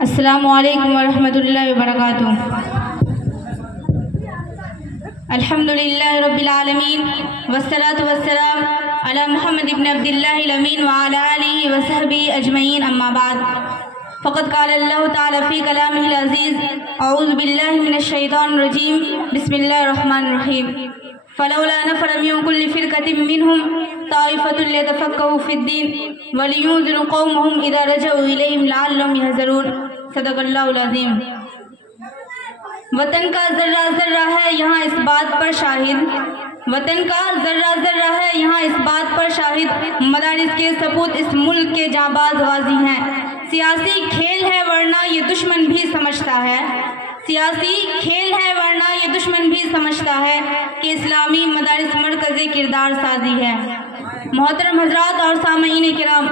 السلام علیکم ورحمۃ اللہ وبرکاتہ۔ الحمدللہ رب العالمین والصلاة والسلام علی محمد ابن عبد اللہ الامین وعلی آلہ وصحبہ اجمعین، اما بعد فقد قال اللہ تعالی فی کلامہ العزیز اعوذ باللہ من الشیطان الرجیم بسم اللہ الرحمن الرحیم فلولا نفر من كل فرقة منهم طائفة ليتفقهوا في الدين ولينذروا قومهم إذا رجعوا إليهم لعلهم يحذرون۔ صدق اللہ العظیم۔ وطن کا ذرہ ذرہ ہے یہاں اس بات پر شاہد، وطن کا ذرہ ذرہ ہے یہاں اس بات پر شاہد، مدارس کے سپوت اس ملک کے جانباز غازی ہیں۔ سیاسی کھیل ہے ورنہ یہ دشمن بھی سمجھتا ہے، سیاسی کھیل ہے ورنہ یہ دشمن بھی سمجھتا ہے کہ اسلامی مدارس مرکز کردار سازی ہے۔ محترم حضرات اور سامعین کرام،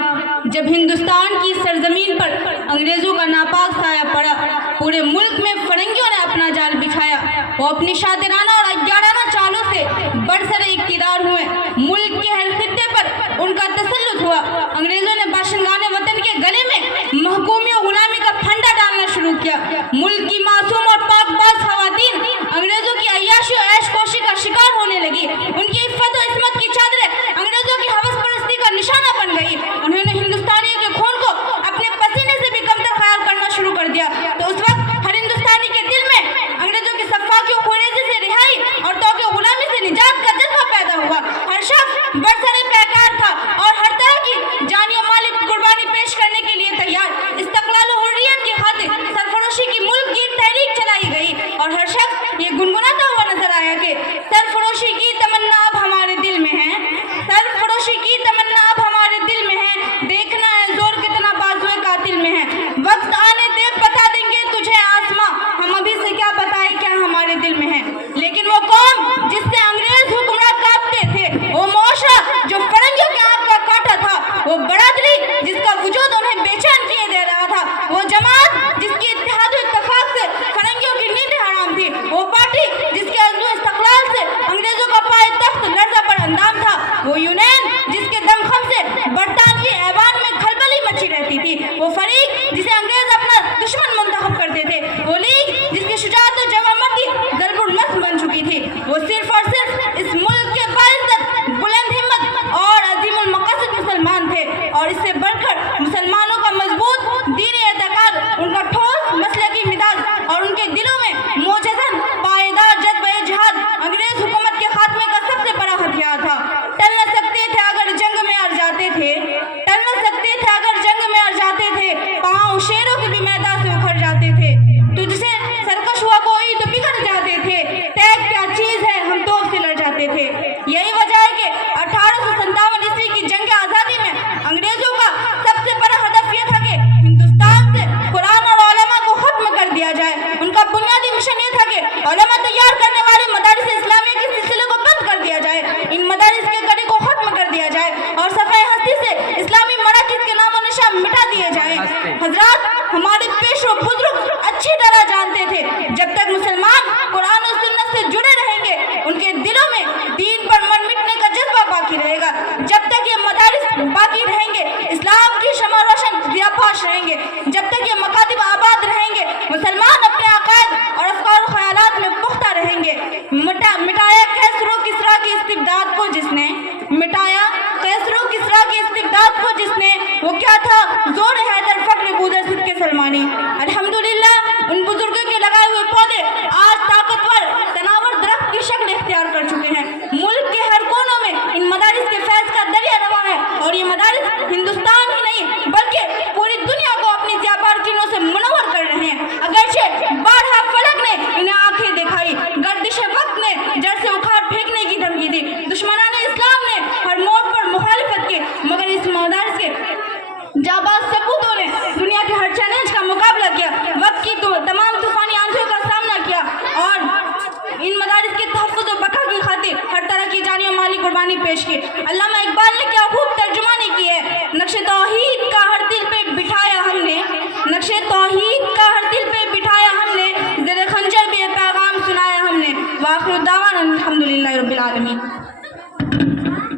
جب ہندوستان کی سرزمین پر انگریزوں کا ناپاک سایہ پڑا، پورے ملک میں فرنگیوں نے اپنا جال بچھایا، وہ اپنی شاطرانہ اور اگیارانہ چالوں سے برسر اقتدار ہوئے، ملک کے ہر خطے پر ان کا تسلط ہوا۔ انگریزوں نے باشندگان وطن کے گلے میں محکومی و غلامی کا پھندا ڈالنا شروع کیا۔ ملک کی معصوم اور پاک باز خواتین انگریزوں کی عیاشی و عیش کوشی کا شکار ہونے لگی، ان کی عفت و عصمت کی چادریں انگریزوں کی ہوس پرستی کا نشانہ بن گئی۔ انہوں نے ہندوستانیوں کے خون کو اپنے پسینے سے بھی کمتر خیال کرنا شروع کر دیا۔ تو اس وقت ہر ہندوستانی کے دل میں انگریزوں کی سفاکی و خونریزی سے رہائی اور توقع غلامی سے نجات کا جذبہ پیدا ہوا۔ ہر شخص برسر پیکار تھا اور ہر طرح کی جانی و مالی قربانی پیش کرنے کے لیے تیار۔ استقلال و حریت کی خاطر سرفروشی کی ملک گیر تحریک چلائی گئی اور ہر شخص یہ گنگناتا ہوا نظر آیا کہ سرفروشی کی تمنا اب ہمارے دل میں ہے، سرفروشی کی تمنا اب ہمارے دل میں ہے، دیکھنا ہے زور کتنا بازوئے قاتل میں ہے۔ وقت آنے دے بتا دیں گے تجھے آسماں، ہم ابھی سے کیا بتائیں کیا ہمارے دل میں ہے۔ لیکن وہ قوم جس سے انگریز حکمراں کانپتے تھے، وہ معاشرہ جو فرنگیوں کے آنکھ کا کاٹا تھا، وہ برادری جس کا وجود انہیں بے چین کیے دے رہا تھا، وہ جماعت جس کی اتحاد و اتفاق سے فرنگیوں کی نیندیں حرام تھی، وہ پارٹی جس کے عزم و استقلال سے انگریزوں کا پائے تخت لرزہ پر اندام تھا، وہ یونین جس کے دمخم سے برطانوی ایوان میں کھلبلی مچی رہتی تھی، وہ فریق جسے انگریز اپنا دشمن منتخب کرتے تھے، وہ لیگ جس کی شجاعت و جوانمردی ضرب المثل بن چکی تھی، وہ صرف اور صرف اس ملک کے باعزت بلند ہمت اور عظیم المقاصد مسلمان تھے، اور اس سے بڑھ کر مسلمانوں کا مضبوط دینی اعتقاد، ان کا ٹھوس مسلکی مزاج اور ان کے دلوں میں موجزن پائیدار جذبہ جہاد انگریز حکومت کے خاتمے کا سب سے بڑا ہتھیار تھا۔ ٹل نہ سکتے تھے اگر جنگ میں اڑ جاتے تھے، ٹل نہ سکتے تھے اگر جنگ میں اڑ جاتے تھے، پاؤں شیروں کے بھی میدان سے اکھڑ جاتے تھے، تجھ سے سرکش ہوا کوئی تو بگڑ جاتے تھے، ٹیگ کیا چیز ہے ہم توپ سے لڑ جاتے تھے۔ یہی وجہ ہے کہ 1857 عیسوی کی جنگ آزادی میں انگریزوں کا سب سے بڑا ہدف یہ تھا کہ ہندوستان سے قرآن اور علماء کو ختم کر دیا جائے۔ ان کا بنیادی مشن یہ تھا کہ علماء تیار کرنے والے مدارس اسلامیہ کے سلسلے کو بند کر دیا جائے، ان مدارس کے گڑھے کو ختم کر دیا جائے اور صفحہ ہستی سے اسلامی مراکز کے نام و نشان مٹا دیے جائیں۔ حضرات، ہمارے پیشوا بزرگ اچھی طرح جانتے تھے جب تک مسلمان قرآن و سنت سے جڑے رہیں گے، ان کے دلوں میں دین پر مر مٹنے کا جذبہ باقی رہے گا، جب تک یہ مدارس باقی رہیں گے اسلام کی شمع روشن ضیاءفاش رہیں گے، جب تک یہ مکاتب آباد رہیں گے مسلمان اپنے عقائد اور افکار و خیالات میں پختہ رہیں گے۔ مٹایا کیسر و کسریٰ کی استبداد کو جس نے، مٹایا کیسر و کسریٰ کی استبداد کو جس نے، وہ کیا تھا زور حیدر فخر بودر صدق سلمانی۔ الحمدللہ ان بزرگوں کے لگائے ہوئے پودے آج طاقتور تناور درخت کی شکل اختیار کر چکے ہیں۔ ملک کے ہر کونوں میں ان مدارس کے فیض کا دریا رواں ہے اور یہ مدارس ہندوستان ہی نہیں بلکہ پوری دنیا کو اپنی ذیابار کینوں سے منور کر رہے ہیں۔ اگرچہ بارہا فلک نے انہیں آنکھیں دکھائی، گردش وقت نے جڑ سے اکھاڑ پھینکنے کی دھمکی دی، دشمنان اسلام نے ہر موڑ پر مخالفت کی، مگر اس مدارس کے جانباز سپوتوں نے دنیا کے ہر چیلنج کا مقابلہ کیا، وقت کی تمام طوفانی آندھیوں کا سامنا کیا اور ان مدارس کے تحفظ و بقا کی خاطر ہر طرح کی جانی و مالی قربانی پیش کی۔ علامہ اقبال نے کیا